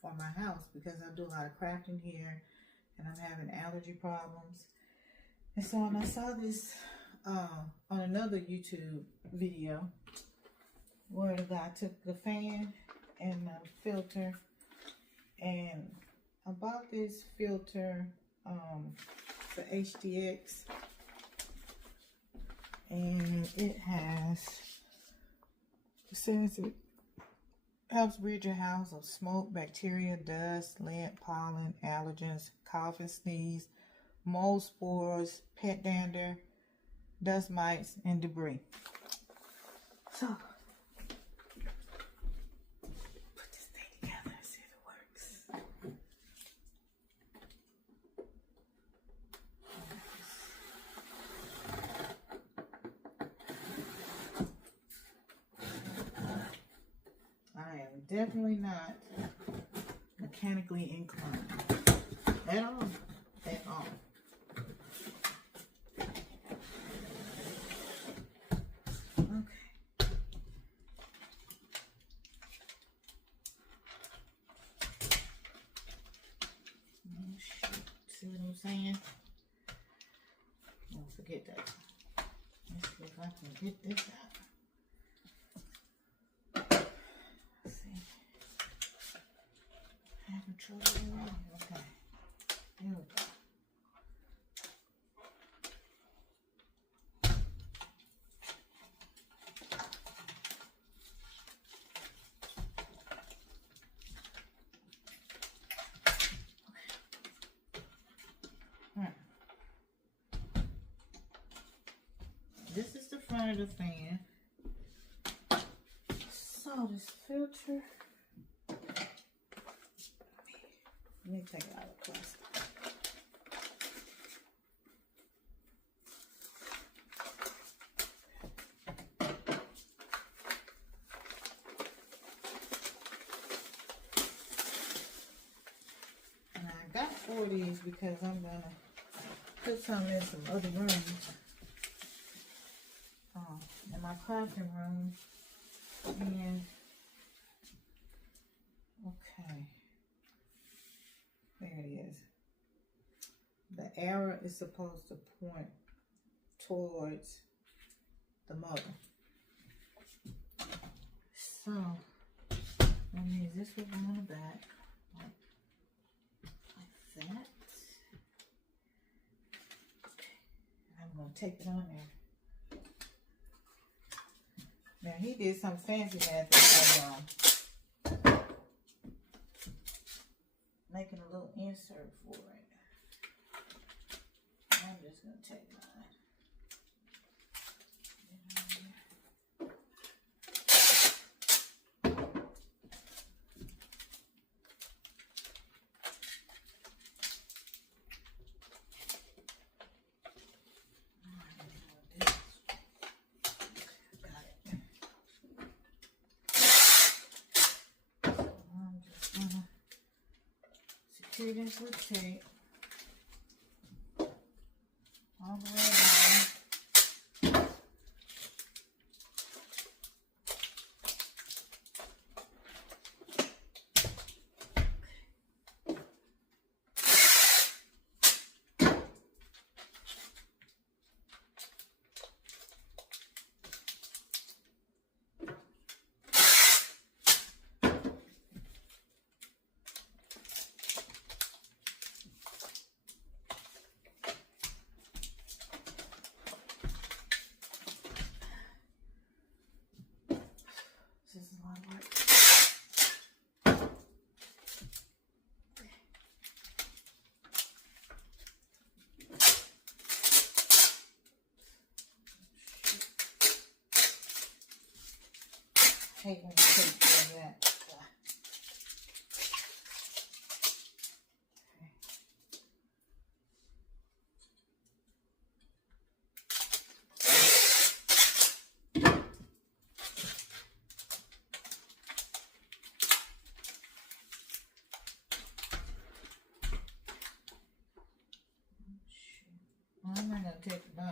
for my house because I do a lot of crafting here and I'm having allergy problems. And so when I saw this on another YouTube video where the guy took the fan and the filter, and I bought this filter for HDX, and it says it helps rid your house of smoke, bacteria, dust, lint, pollen, allergens, cough and sneeze, mold spores, pet dander, dust mites, and debris. So, put this thing together and see if it works. I am definitely not mechanically inclined at all. At all. Okay. Oh shoot. See what I'm saying? Don't forget that. Let's see if I can get this out. Having trouble with it? Okay. There we go. Alright. This is the front of the fan. So this filter. Let me take it out of the plastic. And I got 4 of these because I'm going to put some in some other rooms. In my crafting room. And, okay. There it is. The arrow is supposed to point towards the motor. So, that means this will go on the back, like that. Okay. I'm going to take it on there. Now, he did some fancy method of making a little insert for it. I'm just going to take mine. Secure this with tape all the way around. This is a lot of work. I hate when you take care of that. I'm not going to take the